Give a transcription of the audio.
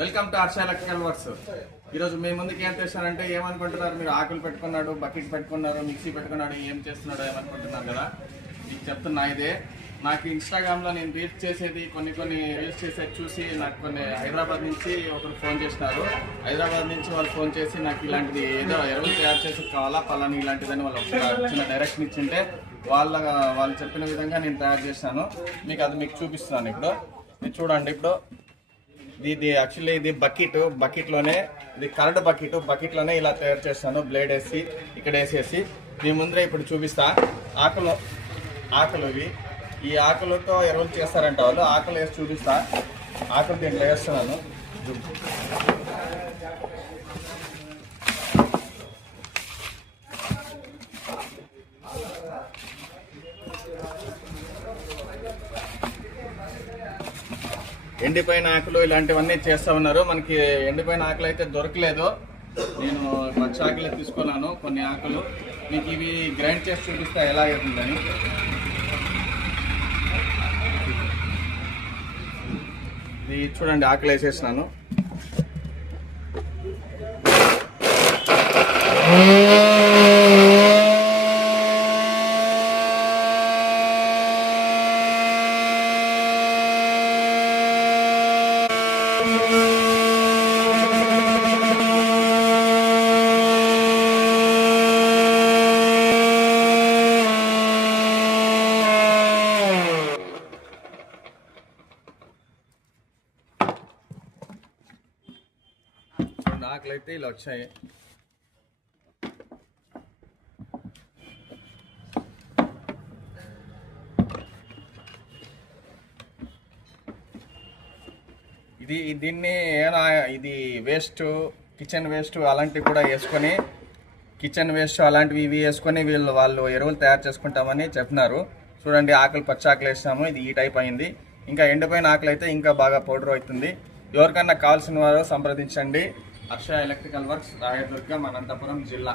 Welcome to Harsha electrical works. ఈరోజు మీ ముందుకు ఏం తెచ్చానంటే ఏమనుకుంటున్నారు మీరు? ఆకులు పెట్టుకున్నాడు, బకెట్ పెట్టుకున్నారు, మిక్సీ పెట్టుకున్నాడు, ఏం చేస్తున్నాడు ఏమనుకుంటున్నారు కదా. మీకు చెప్తున్నా, ఇదే నాకు ఇన్స్టాగ్రామ్లో నేను రీల్స్ చేసేది కొన్ని రీల్స్ చేసేది చూసి నాకు కొన్ని హైదరాబాద్ నుంచి ఒకరు ఫోన్ చేసినారు. హైదరాబాద్ నుంచి వాళ్ళు ఫోన్ చేసి నాకు ఇలాంటిది ఏదో ఎరువులు తయారు చేసి కావాలా పలాని ఇలాంటిదని వాళ్ళు ఒక చిన్న డైరెక్షన్ ఇచ్చింటే వాళ్ళు చెప్పిన విధంగా నేను తయారు చేశాను. మీకు చూపిస్తున్నాను. ఇప్పుడు మీరు చూడండి. ఇప్పుడు ఇది యాక్చువల్లీ ఇది బకెట్లోనే ఇది కరెంట్ బకెట్లోనే ఇలా తయారు చేస్తాను. బ్లేడ్ వేసి ఇక్కడ వేసేసి మీ ముందరే ఇప్పుడు చూపిస్తా. ఆకులు ఇవి. ఈ ఆకులతో ఎరువులు చేస్తారంట వాళ్ళు. ఆకులు వేసి చూపిస్తా. ఆకులు దీంట్లో వేస్తున్నాను. ఎండిపోయిన ఆకులు ఇలాంటివన్నీ చేస్తూ ఉన్నారు. మనకి ఎండిపోయిన ఆకులు అయితే దొరకలేదు. నేను పచ్చి ఆకులే తీసుకున్నాను కొన్ని ఆకులు. మీకు ఇవి గ్రైండ్ చేసి చూపిస్తా ఎలా అవుతుందని. ఇది చూడండి, ఆకులు వేసేసినాను. ఆకులు అయితే ఇలా వచ్చాయి. దీన్ని ఇది వేస్ట్, కిచెన్ వేస్ట్ అలాంటివి కూడా వేసుకొని అలాంటివి ఇవి వేసుకొని వాళ్ళు ఎరువులు తయారు చేసుకుంటామని చెప్తున్నారు. చూడండి, ఆకులు పచ్చి ఆకులు వేస్తాము. ఇది ఈ టైప్ అయింది. ఇంకా ఎండిపోయిన ఆకులు అయితే ఇంకా బాగా పౌడర్ అవుతుంది. ఎవరికన్నా కావాల్సిన వారు సంప్రదించండి. హర్ష ఎలక్ట్రికల్ వర్క్స్, రాయదుర్గం, అనంతపురం జిల్లా.